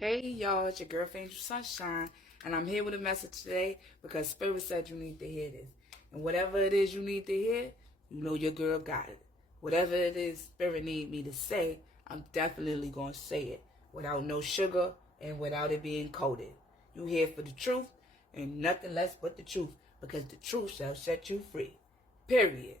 Hey y'all, it's your girlfriend Angel Sunshine, and I'm here with a message today because Spirit said you need to hear this. And whatever it is you need to hear, you know your girl got it. Whatever it is Spirit need me to say, I'm definitely going to say it without no sugar and without it being coated. You here for the truth and nothing less but the truth because the truth shall set you free. Period.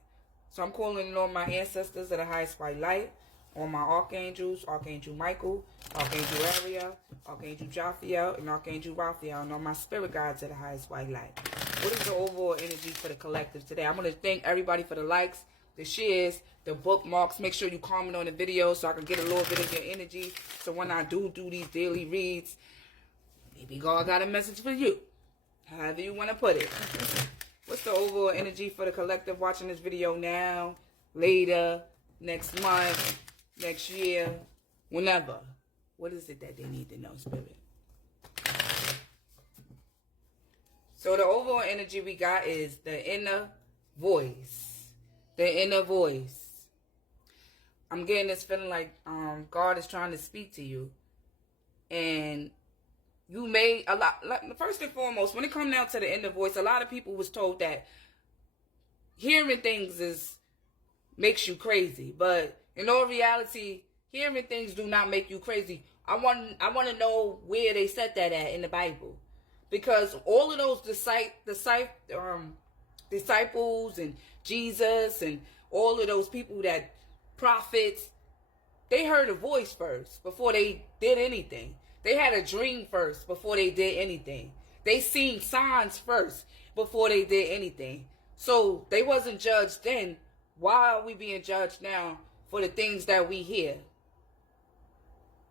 So I'm calling on my ancestors of the highest white light, on my archangels, Archangel Michael, Archangel Ariel, Archangel Jophiel, and Archangel Raphael, and on my spirit guides of the highest white light. What is the overall energy for the collective today? I'm going to thank everybody for the likes, the shares, the bookmarks. Make sure you comment on the video so I can get a little bit of your energy. So when I do these daily reads, maybe God got a message for you. However you want to put it. What's the overall energy for the collective watching this video now, later, next month, next year, whenever? What is it that they need to know, Spirit? So the overall energy we got is the inner voice. The inner voice. I'm getting this feeling like God is trying to speak to you. And you may, first and foremost, when it comes down to the inner voice, a lot of people was told that hearing things makes you crazy. But in all reality, hearing things do not make you crazy. I want to know where they said that at in the Bible. Because all of those disciples and Jesus and all of those people that prophets, they heard a voice first before they did anything. They had a dream first before they did anything. They seen signs first before they did anything. So they wasn't judged then. Why are we being judged now for the things that we hear?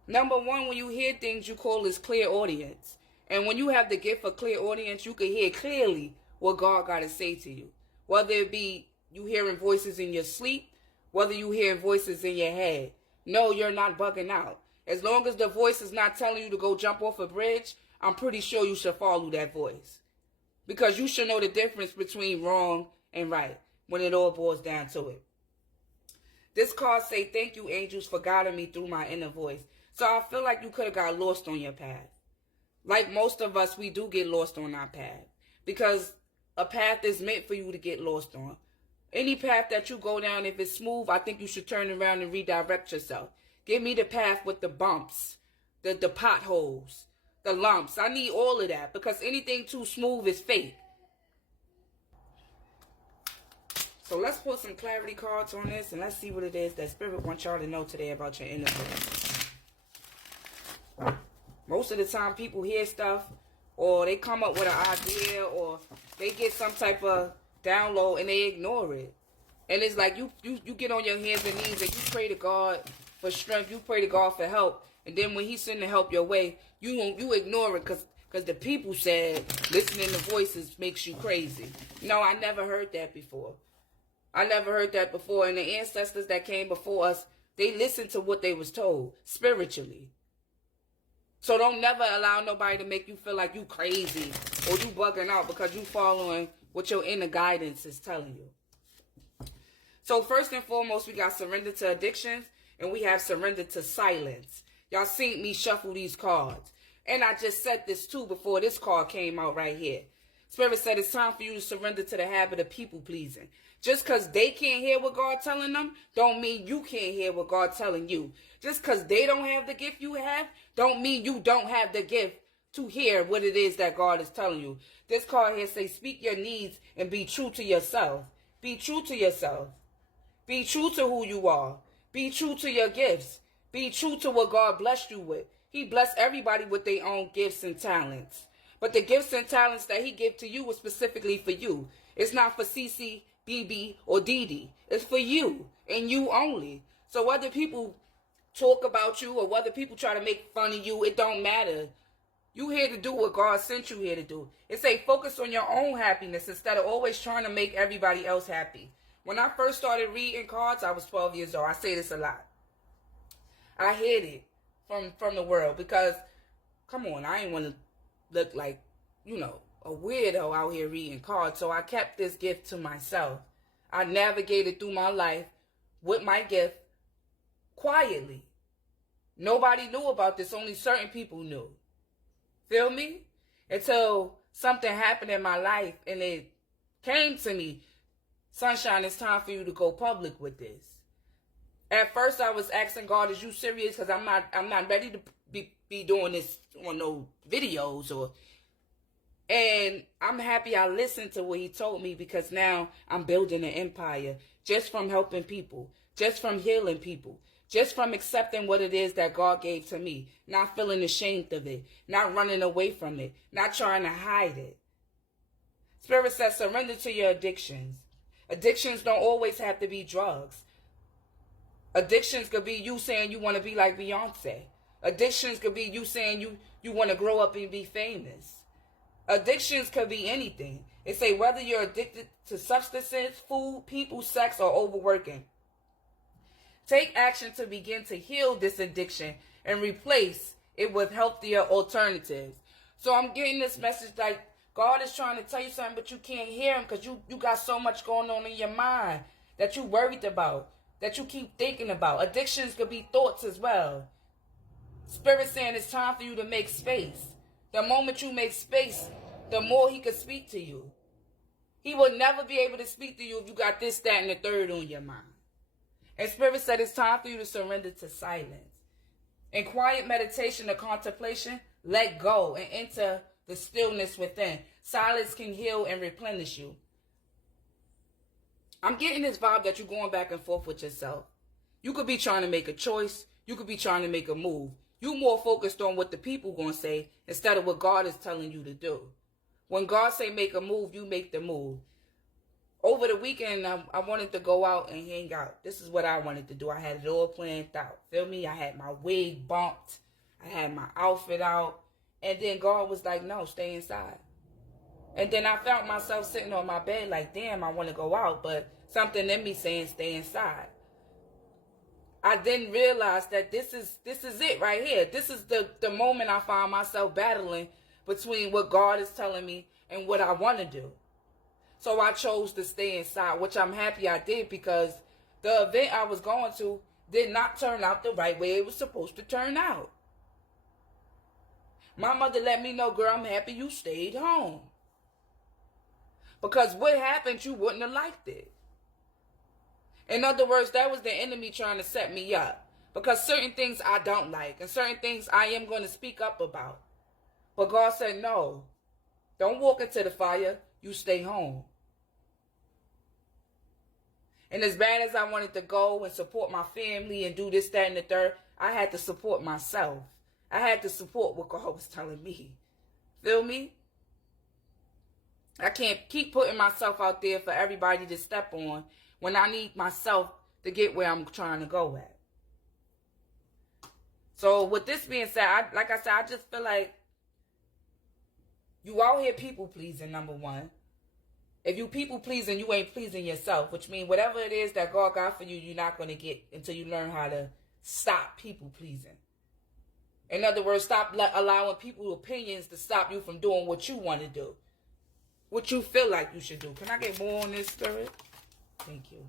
Number one, when you hear things, you call this clear audience. And when you have the gift of clear audience, you can hear clearly what God got to say to you. Whether it be you hearing voices in your sleep, whether you hear voices in your head. No, you're not bugging out. As long as the voice is not telling you to go jump off a bridge, I'm pretty sure you should follow that voice. Because you should know the difference between wrong and right when it all boils down to it. This card say, thank you, angels, for guiding me through my inner voice. So I feel like you could have got lost on your path. Like most of us, we do get lost on our path. Because a path is meant for you to get lost on. Any path that you go down, if it's smooth, I think you should turn around and redirect yourself. Give me the path with the bumps, the potholes, the lumps. I need all of that because anything too smooth is fake. So let's put some clarity cards on this and let's see what it is that Spirit wants y'all to know today about your inner voice. Most of the time people hear stuff or they come up with an idea or they get some type of download and they ignore it. And it's like you get on your hands and knees and you pray to God for strength. You pray to God for help. And then when he's sending help your way, you ignore it because the people said listening to voices makes you crazy. No, I never heard that before. And the ancestors that came before us, they listened to what they was told spiritually. So don't never allow nobody to make you feel like you crazy or you bugging out because you following what your inner guidance is telling you. So first and foremost, we got surrender to addictions and we have surrender to silence. Y'all seen me shuffle these cards. And I just said this too before this card came out right here. Spirit said it's time for you to surrender to the habit of people pleasing. Just because they can't hear what God telling them, don't mean you can't hear what God telling you. Just because they don't have the gift you have, don't mean you don't have the gift to hear what it is that God is telling you. This card here says, speak your needs and be true to yourself. Be true to yourself. Be true to who you are. Be true to your gifts. Be true to what God blessed you with. He blessed everybody with their own gifts and talents. But the gifts and talents that he gave to you was specifically for you. It's not for Cece, BB, or Dee. It's for you and you only. So whether people talk about you or whether people try to make fun of you, it don't matter. You here to do what God sent you here to do. It say focus on your own happiness instead of always trying to make everybody else happy. When I first started reading cards, I was 12 years old. I say this a lot. I hid it from the world because, come on, I ain't want to look like, a weirdo out here reading cards. So I kept this gift to myself. I navigated through my life with my gift quietly. Nobody knew about this. Only certain people knew. Feel me? Until something happened in my life and it came to me. Sunshine, it's time for you to go public with this. At first, I was asking God, "Is you serious?" Because I'm not ready to be doing this on no videos or. And I'm happy I listened to what he told me, because now I'm building an empire just from helping people, just from healing people, just from accepting what it is that God gave to me, not feeling ashamed of it, not running away from it, not trying to hide it. Spirit says surrender to your addictions. Addictions don't always have to be drugs. Addictions could be you saying you want to be like Beyonce. Addictions could be you saying you want to grow up and be famous. Addictions could be anything. They say whether you're addicted to substances, food, people, sex, or overworking. Take action to begin to heal this addiction and replace it with healthier alternatives. So I'm getting this message like God is trying to tell you something, but you can't hear him because you got so much going on in your mind that you worried about, that you keep thinking about. Addictions could be thoughts as well. Spirit saying it's time for you to make space. The moment you make space, the more he could speak to you. He will never be able to speak to you if you got this, that, and the third on your mind. And Spirit said it's time for you to surrender to silence. In quiet meditation or contemplation, let go and enter the stillness within. Silence can heal and replenish you. I'm getting this vibe that you're going back and forth with yourself. You could be trying to make a choice. You could be trying to make a move. You more focused on what the people going to say instead of what God is telling you to do. When God say make a move, you make the move. Over the weekend, I wanted to go out and hang out. This is what I wanted to do. I had it all planned out. Feel me? I had my wig bumped. I had my outfit out. And then God was like, no, stay inside. And then I found myself sitting on my bed like, damn, I want to go out. But something in me saying stay inside. I didn't realize that this is it right here. This is the moment I find myself battling between what God is telling me and what I want to do. So I chose to stay inside, which I'm happy I did, because the event I was going to did not turn out the right way it was supposed to turn out. My mother let me know, girl, I'm happy you stayed home. Because what happened, you wouldn't have liked it. In other words, that was the enemy trying to set me up. Because certain things I don't like and certain things I am going to speak up about. But God said, no, don't walk into the fire. You stay home. And as bad as I wanted to go and support my family and do this, that, and the third, I had to support myself. I had to support what God was telling me. Feel me? I can't keep putting myself out there for everybody to step on when I need myself to get where I'm trying to go at. So with this being said, like I said, I just feel like you out here people pleasing, number one. If you people pleasing, you ain't pleasing yourself, which means whatever it is that God got for you, you're not going to get until you learn how to stop people pleasing. In other words, stop allowing people's opinions to stop you from doing what you want to do. What you feel like you should do. Can I get more on this, Spirit? Thank you.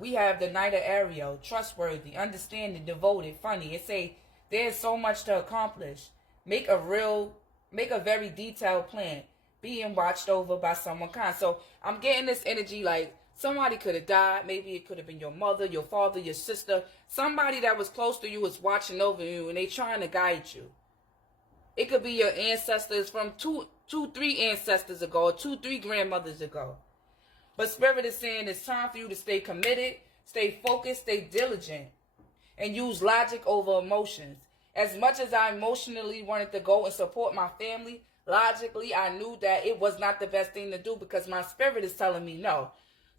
We have the Knight of Ariel, trustworthy, understanding, devoted, funny. It say there's so much to accomplish. Make a very detailed plan. Being watched over by someone kind. So I'm getting this energy like somebody could have died. Maybe it could have been your mother, your father, your sister. Somebody that was close to you is watching over you and they trying to guide you. It could be your ancestors from 3 ancestors ago, 3 grandmothers ago. But Spirit is saying it's time for you to stay committed, stay focused, stay diligent, and use logic over emotions. As much as I emotionally wanted to go and support my family, logically I knew that it was not the best thing to do because my spirit is telling me no.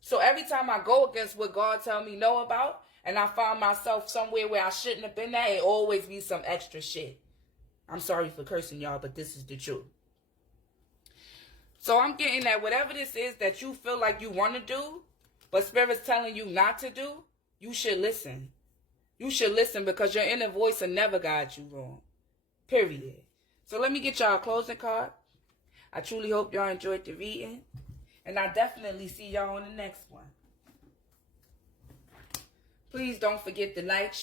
So every time I go against what God tell me no about, and I find myself somewhere where I shouldn't have been at, it always be some extra shit. I'm sorry for cursing y'all, but this is the truth. So I'm getting that whatever this is that you feel like you want to do, but Spirit's telling you not to do, you should listen. You should listen because your inner voice will never guide you wrong. Period. So let me get y'all a closing card. I truly hope y'all enjoyed the reading. And I definitely see y'all on the next one. Please don't forget to like,